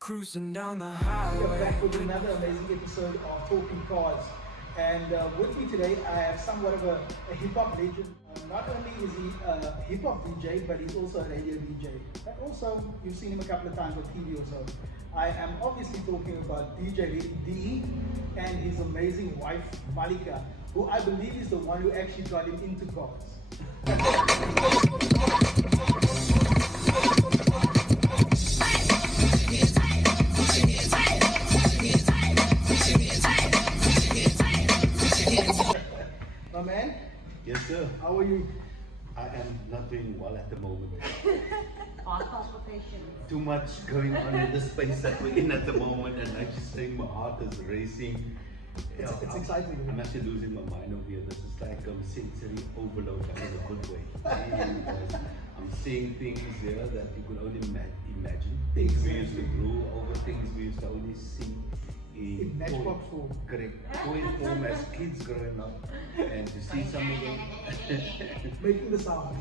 Cruising down the We are highway. back with another amazing episode of Talking Cars. And with me today, I have somewhat of a hip hop legend. Not only is he a hip hop DJ, but he's also a radio DJ. And also, you've seen him a couple of times on TV or so. I am obviously talking about DJ DE and his amazing wife, Malikah, who I believe is the one who actually got him into cars. My man, Yes, sir. how are you? I am not doing well at the moment. Fast transportation. Too much going on in the space that we're in at the moment, and like you say, my heart is racing. It's exciting. I'm actually losing my mind over here. This is like sensory overload, but in a good way. Because I'm seeing things here that you could only imagine. Things we used to grow over, things we used to only see In matchbox form. Correct. Toy form as kids growing up, and to see some of them. Making the sound.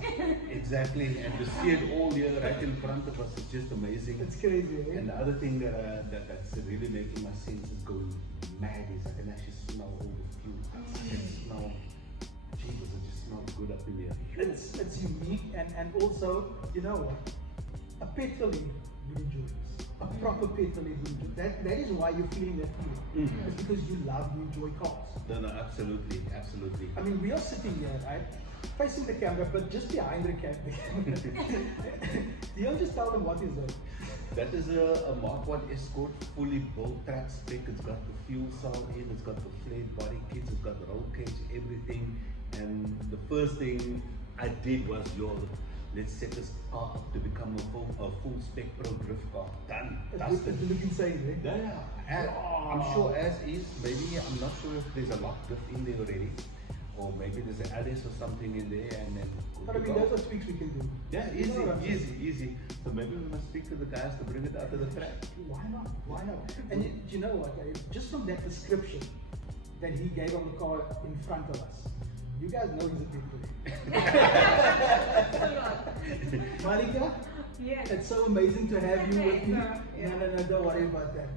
Exactly, and to see it all here right in front of us is just amazing. It's crazy, eh? And the other thing that's really making my senses going mad is I can actually smell all the fuel. I can smell, Jesus, it just smells good up in here. It's unique and also, you know what? A petrolhead enjoys. A proper petrolhead enjoys. That is why you're feeling that feeling. It's because you love, you enjoy cars. No, absolutely, absolutely. I mean, we are sitting here, right? Facing the camera, but just behind the camera. You'll just tell them what is it. That is a Mark 1 Escort, fully built track spec. It's got the fuel cell in, it's got the flared body kits, it's got the roll cage, everything. And the first thing I did was, let's set this car up to become a full spec pro drift car. Done. Dusted. It's looking insane, eh? Yeah. I'm sure as is, maybe I'm not sure if there's a lock drift in there already. Or maybe there's an Alice or something in there, and then But I mean, those are tweaks we can do. yeah, You know what I'm saying? easy. So maybe we must speak to the guys to bring it out to the track. Why not? Why not? And you know what? Just from that description that he gave on the car in front of us, you guys know he's a big boy. Malikah, Yes. it's so amazing to have you with me. Yeah. No, don't worry about that.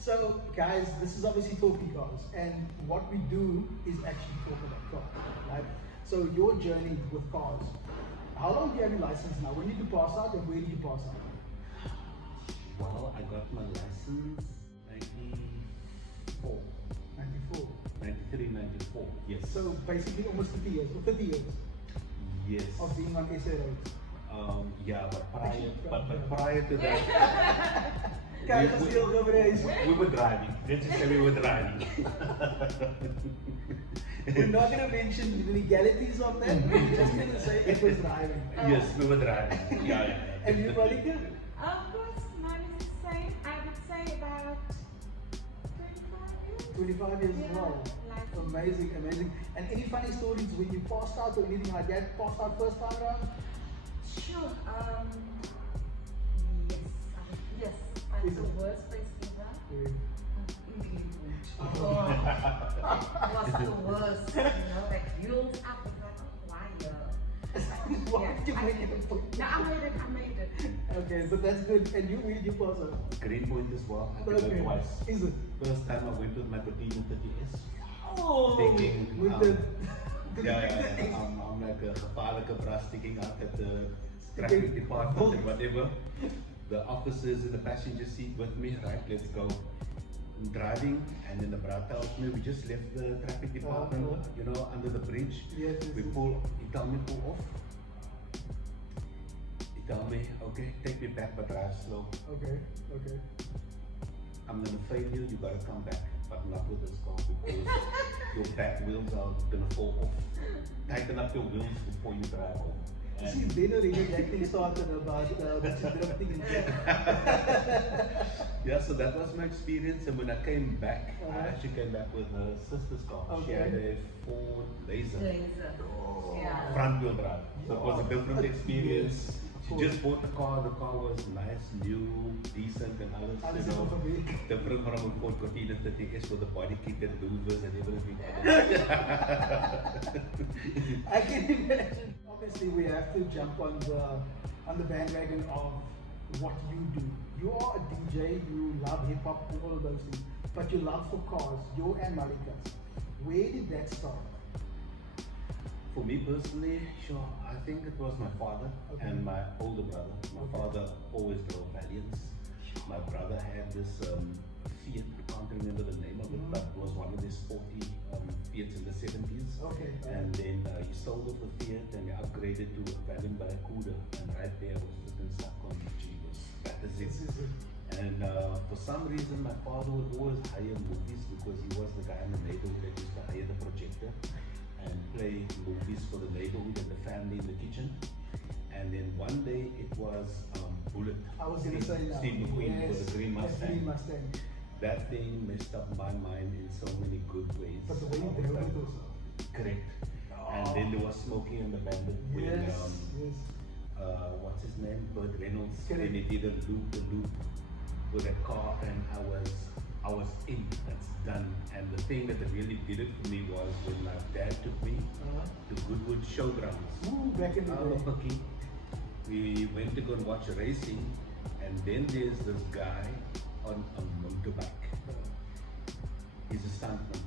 So, guys, this is obviously Talking Cars, and what we do is actually talk about cars, right? So, your journey with cars. How long do you have your license now? When did you pass out, and where did you pass out? Well, I got my license 94, 94. 93, 94. Yes. So basically almost 50 years, or 30 years Yes. of being on SA roads. Yeah, but prior to that, Kijk, dat is heel gebreid. we were driving. Let's just say we were driving. We're not going to mention the legalities of that, we're just going to say it was driving. Yes, we were driving. Yeah. And you, Malikah? Of course, mine is the same. I would say about 25 years. 25 years Yeah, old. like- Amazing. And any funny stories when you passed out or anything like that? Passed out first time around? Sure. Yes. I Is the it? worst place ever. Yeah. England. Oh, it was the worst. Like wheels up. It's like, oh, why? Why did you make it a point? No, I made it. Okay, but that's good. And you, where did you pass out? Greenpoint as well. I did it twice. Is it? First time I went with my Cortina 30S. Oh, Thinking, with Yeah, I'm like a gevaarlijke bras sticking out at the traffic department and whatever. The officers in the passenger seat with me, right, let's go. I'm driving, and then the bra tells me we just left the traffic department, under the bridge. Yes, We pull, he tell me pull off. He tell me, okay, take me back but drive slow. Okay. I'm gonna fail you, you gotta come back, but not with this car because your back wheels are gonna fall off. Tighten up your wheels before you drive off. See, then already that thing started about drifting and Yeah, so that was my experience, and when I came back, I Uh-huh. actually came back with her sister's car. She Okay. had a Ford Laser, Laser. Yeah. front wheel drive. So it was a different experience. Yes, of She course. just bought the car was nice, new, decent, and others, Alles is op 'n week. different from a Ford Cortina 30S with the body kit and louvers and everything. I can imagine. Obviously, we have to jump on the bandwagon of what you do. you are a DJ, you love hip hop and all of those things, but you love for cars, you and Malikah's. Where did that start? For me personally, sure, I think it was my father and my older brother. My father always drove Valiants. My brother had this Fiat, I can't remember the name of it, but it was one of the sporty Fiats in the 70s. Okay. And then he sold off the Fiat and he upgraded to a Valiant Barracuda. And right there was sitting stuck on Jesus. That is it. This is it. And for some reason, my father would always hire movies because he was the guy in the neighborhood that used to hire the projector and play movies for the neighborhood and the family in the kitchen. And then one day it was Bullet. I was going to say that. Steve McQueen Yes, for the Green yes, Mustang. Green Mustang. That thing messed up my mind in so many good ways. But the way you I was drove like, it also. correct. And then there was Smokey and the Bandit when Yes, yes. what's his name? Burt Reynolds. Correct. When he did a loop with that car, and I was in. That's done. And the thing that really did it for me was when my dad took me to Goodwood Showgrounds. Ooh, back in the day. Albuquerque. We went to go and watch racing, and then there's this guy on a motorbike. He's a stuntman.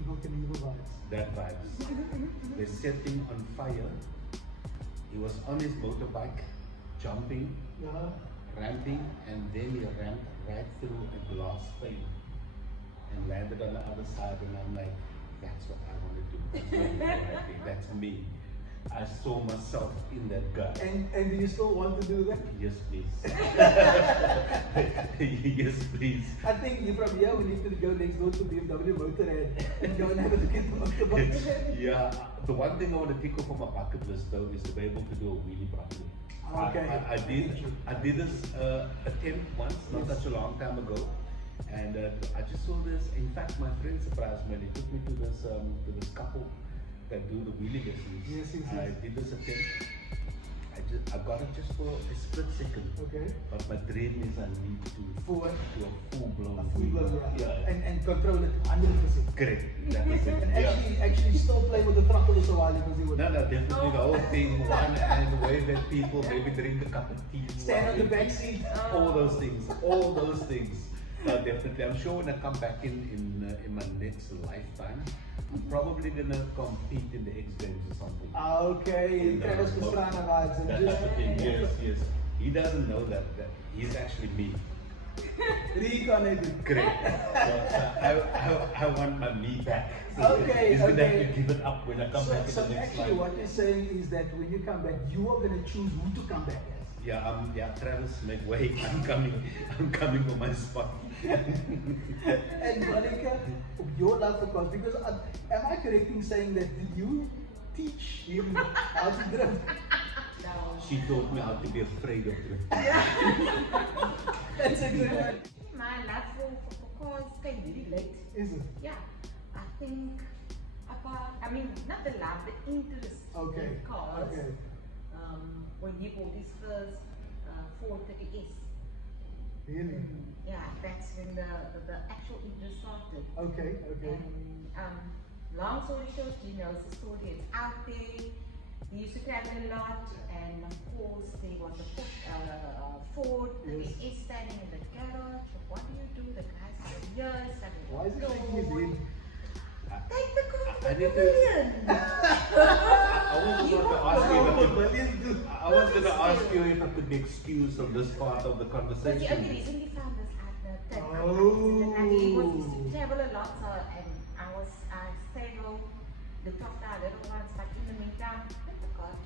Evil can evil vibes. That vibes. They set him on fire. He was on his motorbike, jumping, ramping, and then he ramped right through a glass pane and landed on the other side. And I'm like, that's what I want to do. That's what I do right there. That's me. I saw myself in that guy. And do you still want to do that? Yes, please. Yes, please. I think from here we need to go next door to BMW Motorhead and go and have a look at the motorbike. Yeah, the one thing I want to tick off on my bucket list though is to be able to do a wheelie properly. Okay. I did this attempt once, not such a long time ago, and I just saw this. In fact, my friend surprised me. They took me to this couple that do the wheelie lessons. Yes. I did this attempt. I got it just for a split second. Okay. But my dream is I need to Full- do a full blown A full blown, yeah. And control it 100%. Correct. That is it. And Yeah. actually still play with the throttle as a while because he would No, definitely the whole thing. One and wave at people, maybe drink a cup of tea. stand on the back seat. All those things. All those things. Definitely. I'm sure when I come back in my next lifetime, I'm probably gonna compete in the X Games or something. Okay, Travis Pastrana vibes and That's just the thing. Yes. He doesn't know that he's actually me. reincarnated. Correct. So I want my me back. So Okay, he's gonna okay. have to give it up when I come back in So the next actually life. what you're saying is that when you come back, you are going to choose who to come back as. Yeah, Travis, make way. I'm coming for my spot. And Malikah, your love for cars, because am I correct in saying that did you teach him how to drive? No. She taught me how to be afraid of drifting. That's a good one. My love for cars came really late. Is it? Yeah, I think not the love, the interest Okay. in cars. Okay. When he bought his first Ford 30S. Really? Yeah, that's when the actual interest started. Okay. And long story short, he knows the story. It's out there. He used to travel a lot, and of course there was a Ford 30S standing in the garage. What do you do? The guy's for years. Why is he shaking his head? Take the car to I the need to- pavilion. I was going to ask you if I could be excused from this part of the But the only conversation. reason we found this out that Oh. and he used to travel a lot, so, and I stayed home, looked after our little ones, but in the meantime, let the car to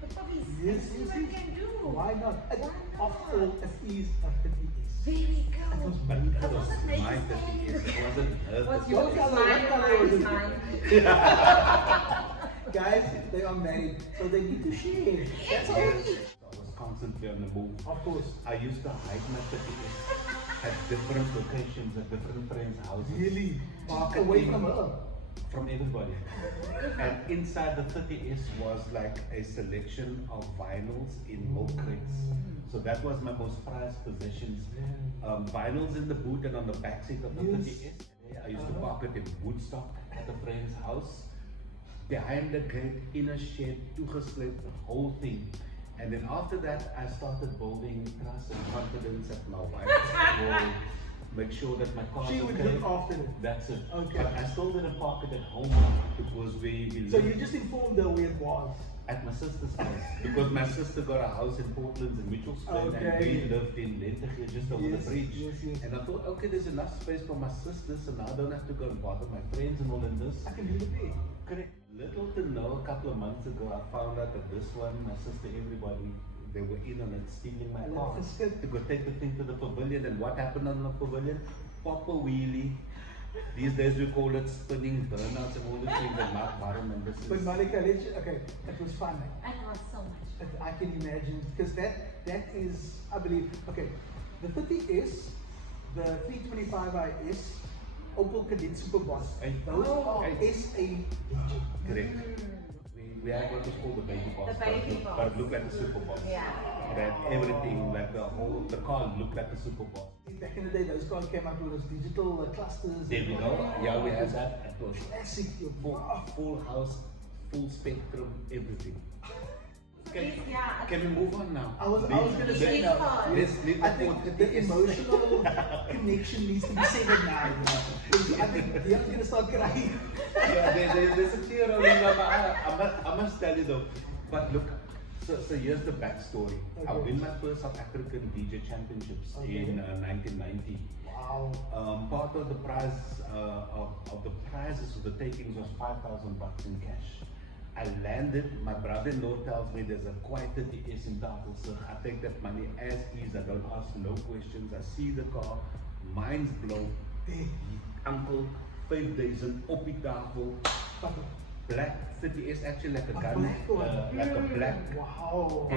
the puppies and see what it can do. Why not? Why After all, not? it is a 30S. There we go. It was But beautiful. it was wasn't my Making 30s, it wasn't her. What's 30s. yours is color- what mine, color mine was is it? mine. Guys, they are married, so they need to share. That's all. I was constantly on the move. Of course. I used to hide my 30s at different locations, at different friends' houses. Really? Away from her. From everybody. And inside the 30S was like a selection of vinyls in milk crates. So that was my most prized possessions. Vinyls in the boot and on the back seat of the Yes. 30S. I used to park it in Woodstock at a friend's house. Behind the gate, in a shed, toegesleept, the whole thing. And then after that, I started building trust and confidence that my wife will make sure that my car She is would okay. look after it. That's it. Okay. But I still didn't park it at home because we So lived you just informed her where it was. at my sister's house because my sister got a house in Portland in Mitchell's Plain and Okay. we lived in Lentegeur just over Yes, the bridge. yes. And I thought, okay, there's enough space for my sisters and I don't have to go and bother my friends and all of this. I can leave it there. Correct. Little to know, a couple of months ago, I found out that this one, my sister, everybody, they were in on it, stealing my car to go take the thing to the pavilion. And what happened on the pavilion? Pop a wheelie. These days we call it spinning burnouts and all the things that Mark Barum and this But is. Malikah, okay, it was fun. It was so much. I can imagine because that is, I believe, okay, the 30S, the 325IS, Opel Kadett Superboss, those are SA DJ. Correct. We had what was called the baby boss, The baby boss. but it looked like the super boss. Yeah. It had everything, like the car looked like the super boss. Back in the day, those cars came out with those digital clusters. There we go. Yeah, we had that. It was Classic. full house, full spectrum, everything. Yeah. Can we move on now? I was going to say Let's- now. Let's leave I the think Ford the 30S. emotional connection needs to be severed now. I think you're going to start crying. Yeah, there's a tear rolling down my eye. I must tell you though. But look, so here's the backstory. I Okay. win my first South African DJ championships in 1990. Wow. Part of the prize of the prizes of the takings was $5,000 in cash. I landed, my brother-in-law tells me there's a quite 30S in Tafelsig. I take that money as is, I don't ask no questions. I see the car, mind's blown. Uncle, 5 days in op die tafel. Black 30S, actually like a gun, black one. like a black Wow.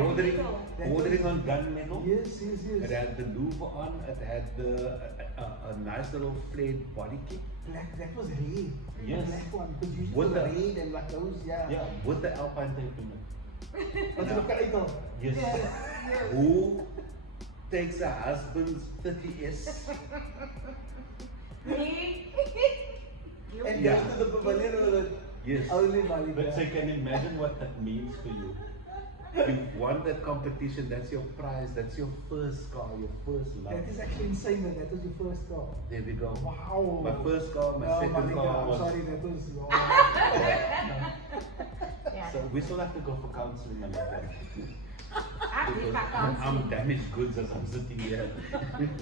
bordering on gun metal. Yes. It had the louver on, it had a nice little flared body kit. Black, that was red. Yes. The black one. Because usually With the the- red and like those, yeah. Yeah, with the Alpine tape in it. But look at it though. Yes. Who takes a husband's 30S? Me? And Yeah. goes to the pavilion with it. Yes. Only Malikah. But so you can imagine what that means for you. You've won that competition, that's your prize, that's your first car, your first love. That is actually insane that was your first car. There we go. Wow. My first car, my No, second Malikah, car I'm was. sorry, that was your. Yeah. So we still have to go for counseling and like that. I did my I'm counseling. damaged goods as I'm sitting here.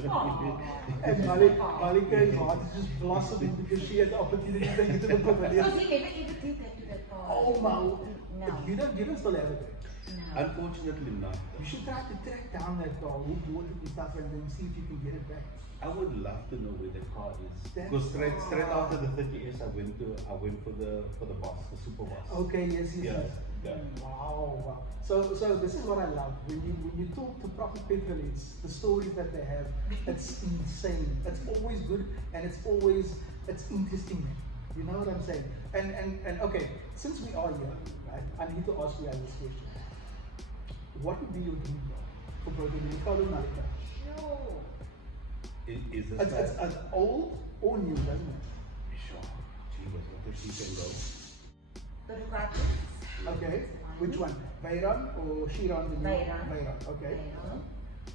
Aw. And Malikah's heart is just blossoming because she had the opportunity to take it to the Because pavilion. he never ever did that to that car. Oh my! No. You don't still have it. No. Unfortunately not. You should try to track down that car, who bought it and stuff, and then see if you can get it back. I would love to know where the car is. That's- Because straight after the 30S I went for the boss, the super boss. Okay, yes. Yeah, yeah. Wow. So this is what I love. When you talk to proper petrolheads, the stories that they have, it's insane. It's always good and it's interesting. You know what I'm saying? And okay, since we are here, right, I need to ask you guys this question. What would be your dream car for both of you? Follow Malikah. No. Is this It's old or new, doesn't it? Sure. Gee, what if she can go? The Ducati. Okay. Which one? Veyron or Chiron? The new Veyron. Veyron. Okay. Veyron.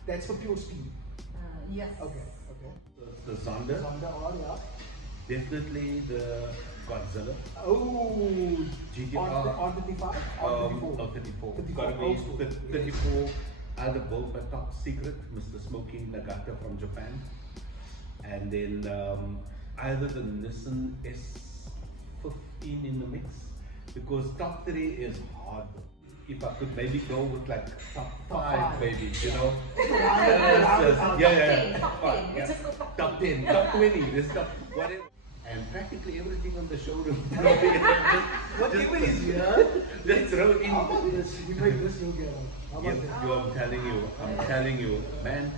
That's for pure speed. Yes. Okay. The Zonda, Zonda R, yeah. definitely the Godzilla. Oh, GTR. R35? R34? 34. 34, Gotta be old school. 34. Either built by Top Secret, Mr. Smoky Nagata from Japan. And then either the Nissan S15 in the mix. Because top 3 is hard. If I could maybe go with like top 5 maybe, you know. Yeah. Top 10. Yeah. Just go top Top 10, top 20, this top whatever. And practically everything on the showroom. Whatever is here, Just throw in. how about this? You make this, you'll get it. How Yeah, about that? I'm telling you, man.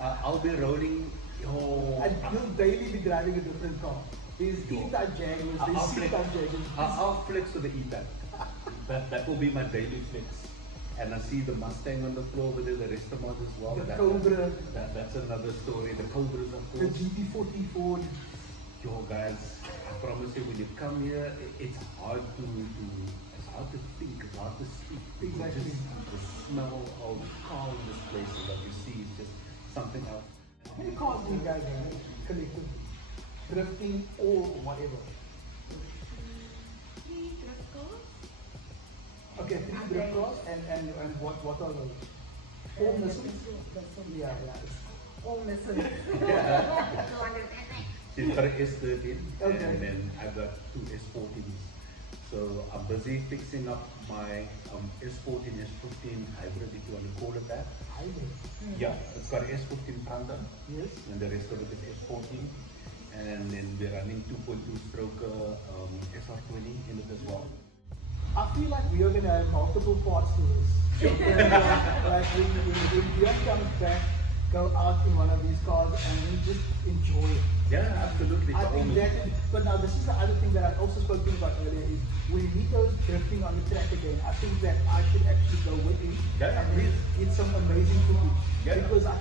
I'll be rolling. And you'll daily be driving a different car. There's E-type Jaguars, there's C-type Jaguars. I'll flex to the E-type. That will be my daily flex. And I see the Mustang on the floor with the rest of us as well. The Cobra. That's another story. The Cobras, of The course. GT40 Ford. Yo, guys, I promise you, when you come here, it's hard to hard to think, it's hard to speak. Because Exactly. Just the smell of car in this place that you see is just something else. How many cars do you guys have collectively? Drifting or whatever? 3 drift cars. Okay, 3 drift cars and what are those? All Nissans? Yeah, yeah. All Nissans. She's got an S13 Okay. and then I've got 2 S14s. So I'm busy fixing up my S14, S15 hybrid, if you want to call it that. Hybrid. Yeah, it's got an S15 front end, Yes. and the rest of it is S14. And then we're running 2.2 stroke SR20 in it as well. I feel like we are going to have multiple parts to this. Like when Dion comes back, go out in one of these cars and then just enjoy it. Yeah, absolutely. I think that, but now this is the other thing that I also spoke to you about earlier is when he goes drifting on the track again, I think that I should actually go with him Yeah, and please. get some amazing footage. Yeah. Because I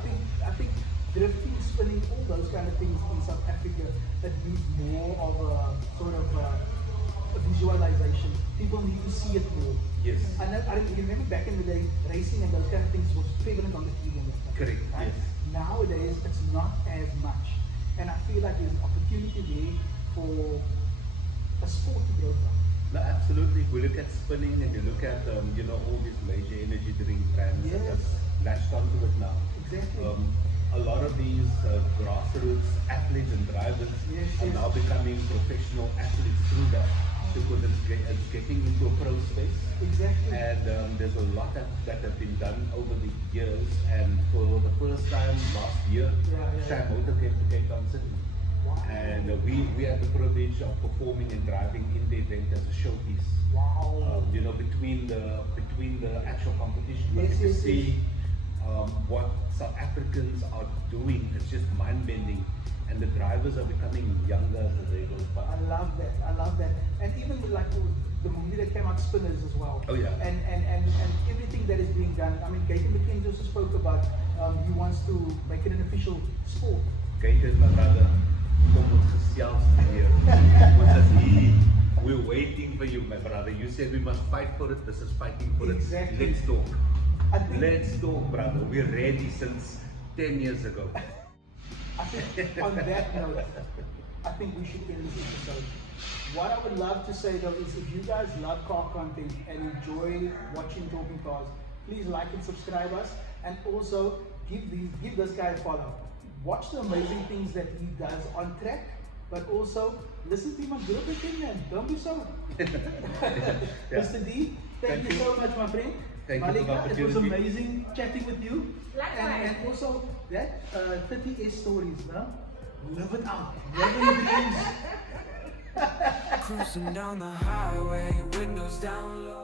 think drifting, spinning, all those kind of things in South Africa, that needs more of a sort of a visualization. People need to see it more. Yes. And I remember back in the day, racing and those kind of things was prevalent on the TV and that stuff. Correct, Right? yes. Nowadays, it's not as much. And I feel like there's an opportunity there for a sport to grow from. No, absolutely. If we look at spinning and you look at all these major energy drink brands that have Yes. latched onto it now. Exactly. A lot of these grassroots athletes and drivers Yes, are yes. now becoming professional athletes through that because it's getting into a pro space. Exactly. And there's a lot that have been done over the years. And for the first time last year, Yeah. Shine Motor came to Cape Town City. Wow. And we had the privilege of performing and driving in the event as a showpiece. Wow. Between the actual competition, Yes, but you yes, see what South Africans are doing. It's just mind-bending, and the drivers are becoming younger as they go by. I love that. I love that. And even with like the movie that came out, Spinners as well. Oh, yeah. And everything that is being done. I mean, Gaten McKenzie also spoke about he wants to make it an official sport. Gated, my brother, kom ons gesels hier. Ons is hier. We're waiting for you, my brother. You said we must fight for it. This is fighting for Exactly. it. Let's talk. I think, Let's talk, brother. We're ready since 10 years ago. I think on that note, I think we should end this episode. What I would love to say though is if you guys love car content and enjoy watching Talking Cars, please like and subscribe us, and also give this guy a follow. Watch the amazing things that he does on track, but also listen to him on Group and don't be so. Yeah. Mr. D, thank you so much, my friend. Thank you for the Malikah, it was opportunity. amazing chatting with you. Likewise. And also that 30S stories, no? Live it out. Live in dreams. Cruising down the highway, windows down low.